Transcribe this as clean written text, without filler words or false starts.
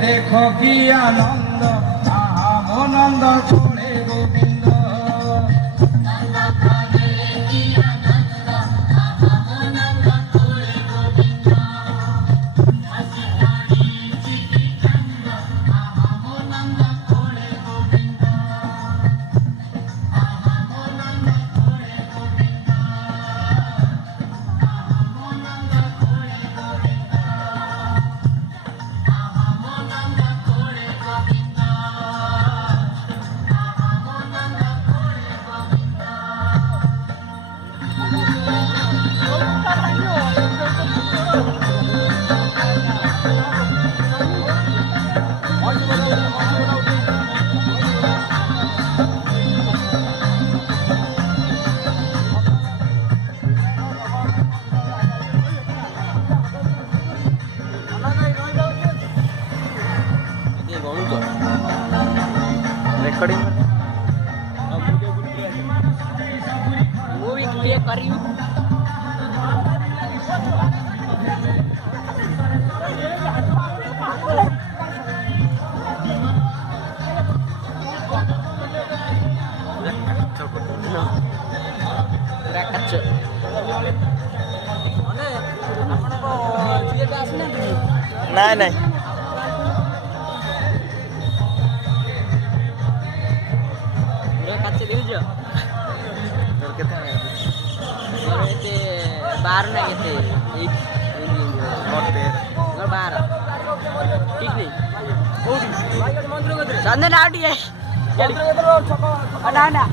देखो की आनंद आहा मोनंद छोड़े गोविंद recording movie play करी ନାଇଁ ନାଇଁ काचे देउछ ତୋର କେତେ मोर एते 12 ना केते 1 ମୋର 13 मोर 12 ठीक नहीं कोडी मंत्र चंदन आउट ये मंत्र ना ना